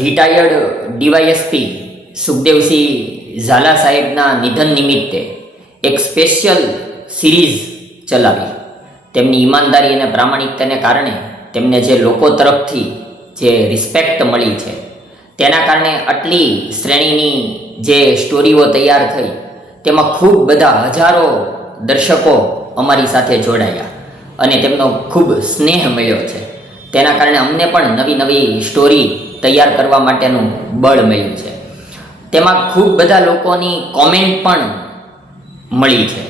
Retired DYSP Sukhdevsinh Jhala સાહેબના નિધન નિમિત્તે એક સ્પેશિયલ સિરીઝ ચલાવી. તેમની ઈમાનદારી અને પ્રામાણિકતાને કારણે તેમને જે લોકો તરફથી જે રિસ્પેક્ટ મળી છે, તેના કારણે આટલી શ્રેણીની જે સ્ટોરીઓ તૈયાર થઈ, તેમાં ખૂબ બધા હજારો દર્શકો અમારી સાથે જોડાયા અને તેમનો ખૂબ સ્નેહ મળ્યો છે. તેના કારણે અમને પણ નવી નવી સ્ટોરી તૈયાર કરવા માટેનું બળ મળ્યું છે. તેમાં ખૂબ બધા લોકોની કોમેન્ટ પણ મળી છે.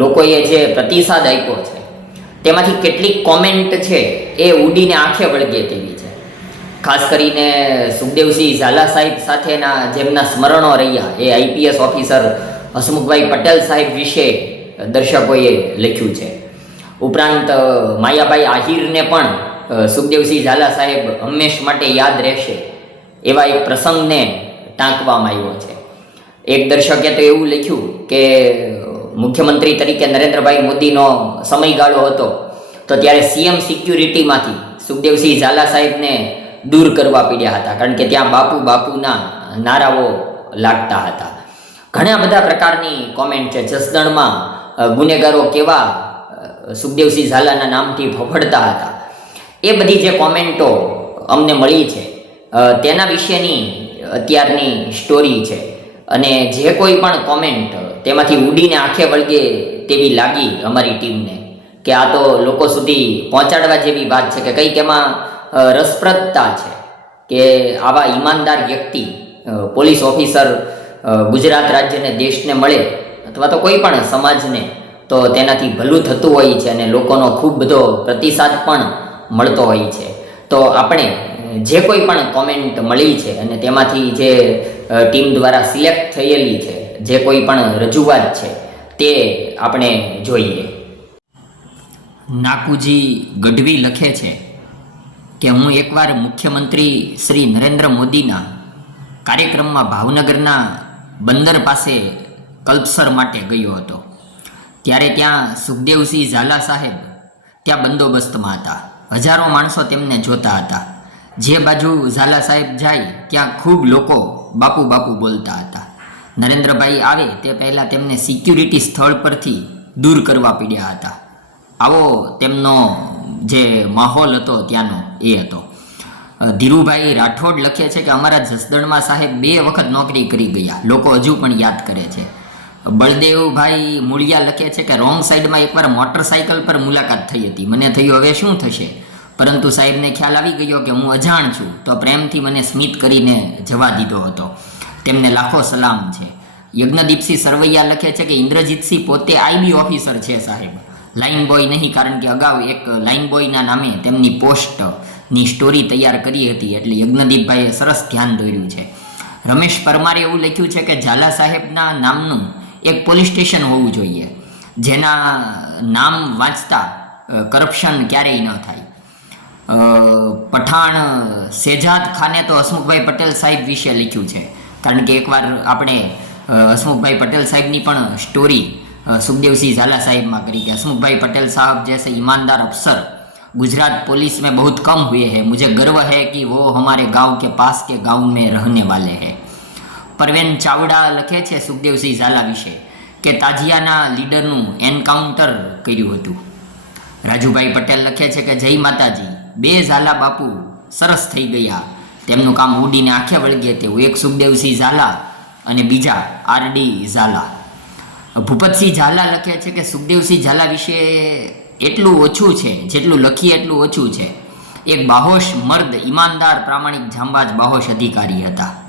લોકોએ જે પ્રતિસાદ આપ્યો છે, તેમાંથી કેટલીક કોમેન્ટ છે એ ઉડીને આંખે વળગે તેવી છે. ખાસ કરીને સુખદેવસિંહ ઝાલા સાહેબ સાથેના જેમના સ્મરણો રહ્યા, એ આઈપીએસ ઓફિસર હસમુખભાઈ પટેલ સાહેબ વિશે દર્શકોએ લખ્યું છે. ઉપરાંત માયાભાઈ આહિરને પણ સુખદેવસિંહ ઝાલા સાહેબ હંમેશ માટે યાદ રહેશે એવા એક પ્રસંગને ટાંકવામાં આવ્યો છે. એક દર્શકે તો એવું લખ્યું કે, મુખ્યમંત્રી તરીકે નરેન્દ્રભાઈ મોદીનો સમયગાળો હતો, તો ત્યારે સીએમ સિક્યુરિટીમાંથી સુખદેવસિંહ ઝાલા સાહેબને દૂર કરવા પડ્યા હતા, કારણ કે ત્યાં બાપુ બાપુના નારાઓ લાગતા હતા. ઘણા બધા પ્રકારની કોમેન્ટ છે. જસદણમાં ગુનેગારો કેવા સુખદેવસિંહ ઝાલાના નામથી ફફડતા હતા. એ બધી જે કોમેન્ટો અમને મળી છે તેના વિશેની અત્યારની સ્ટોરી છે. અને જે કોઈ પણ કોમેન્ટ તેમાંથી ઉડીને આંખે વળગે તેવી લાગી અમારી ટીમને, કે આ તો લોકો સુધી પહોંચાડવા જેવી વાત છે, કે કંઈક એમાં રસપ્રદતા છે, કે આવા ઈમાનદાર વ્યક્તિ પોલીસ ઓફિસર ગુજરાત રાજ્યને દેશને મળે, અથવા તો કોઈ પણ સમાજને, તો તેનાથી ભલું થતું હોય છે અને લોકોનો ખૂબ બધો પ્રતિસાદ પણ મળતો હોય છે. તો આપણે જે કોઈ પણ કોમેન્ટ મળી છે અને તેમાંથી જે ટીમ દ્વારા સિલેક્ટ થયેલી છે, જે કોઈ પણ રજૂઆત છે, તે આપણે જોઈએ. નાકુજી ગઢવી લખે છે કે હું એકવાર મુખ્યમંત્રી શ્રી નરેન્દ્ર મોદીના કાર્યક્રમમાં ભાવનગરના બંદર પાસે કલ્પસર માટે ગયો હતો. ત્યારે ત્યાં સુખદેવસિંહ ઝાલા સાહેબ ત્યાં બંદોબસ્તમાં હતા. હજારો માણસો તેમને જોતા હતા. જે બાજુ ઝાલા સાહેબ જાય, ત્યાં ખૂબ લોકો બાપુ બાપુ બોલતા હતા. નરેન્દ્રભાઈ આવે તે પહેલાં તેમને સિક્યુરિટી સ્થળ પરથી દૂર કરવા પીડ્યા હતા. આવો તેમનો જે માહોલ હતો ત્યાંનો એ હતો. ધીરુભાઈ રાઠોડ લખે છે કે અમારા જસદણમાં સાહેબ બે વખત નોકરી કરી ગયા. લોકો હજુ પણ યાદ કરે છે. બળદેવભાઈ મૂળિયા લખે છે કે રોંગ સાઈડમાં એકવાર મોટરસાઇકલ પર મુલાકાત થઈ હતી. મને થયું, હવે શું થશે? પરંતુ સાહેબને ખ્યાલ આવી ગયો કે હું અજાણ છું, તો પ્રેમથી મને સ્મિત કરીને જવા દીધો હતો. તેમને લાખો સલામ છે. યજ્ઞદીપસિંહ સરવૈયા લખે છે કે, ઇન્દ્રજીતસિંહ પોતે આઈબી ઓફિસર છે, સાહેબ. લાઇન બોય નહીં, કારણ કે અગાઉ એક લાઇન બોયના નામે તેમની પોસ્ટની સ્ટોરી તૈયાર કરી હતી, એટલે યજ્ઞદીપભાઈએ સરસ ધ્યાન દોર્યું છે. રમેશ પરમારે એવું લખ્યું છે કે, ઝાલા સાહેબના નામનું એક પોલીસ સ્ટેશન હોવું જોઈએ જેના નામ વાંચતા કરપ્શન ક્યારેય ન થાય અ, પઠાણ શેજાદ ખાને તો હસમુખભાઈ પટેલ સાહેબ વિશે લખ્યું છે કારણ કે એકવાર આપણે અ, હસમુખભાઈ પટેલ સાહેબની પણ સ્ટોરી અ, સુખદેવસિંહ ઝાલા સાહેબમાં કરી કે हसमुख पटेल साहब जैसे ईमानदार अफसर गुजरात पुलिस में बहुत कम हुए हैं मुझे गर्व है कि वो हमारे गांव के पास के गांव में रहने वाले हैं પરવેન ચાવડા લખે છે સુખદેવસિંહ ઝાલા વિશે કે તાજિયાના લીડરનું એન્કાઉન્ટર કર્યું હતું. રાજુભાઈ પટેલ લખે છે કે, જય માતાજી, બે ઝાલા બાપુ સરસ થઈ ગયા. તેમનું કામ ઉડીને આંખે વળગે તેવું. એક સુખદેવસિંહ ઝાલા અને બીજા આરડી ઝાલા. ભૂપતસિંહ ઝાલા લખે છે કે, સુખદેવસિંહ ઝાલા વિશે એટલું ઓછું છે, જેટલું લખીએ એટલું ઓછું છે. એક બાહોશ મર્દ ઈમાનદાર પ્રામાણિક જાંબાજ બાહોશ અધિકારી હતા.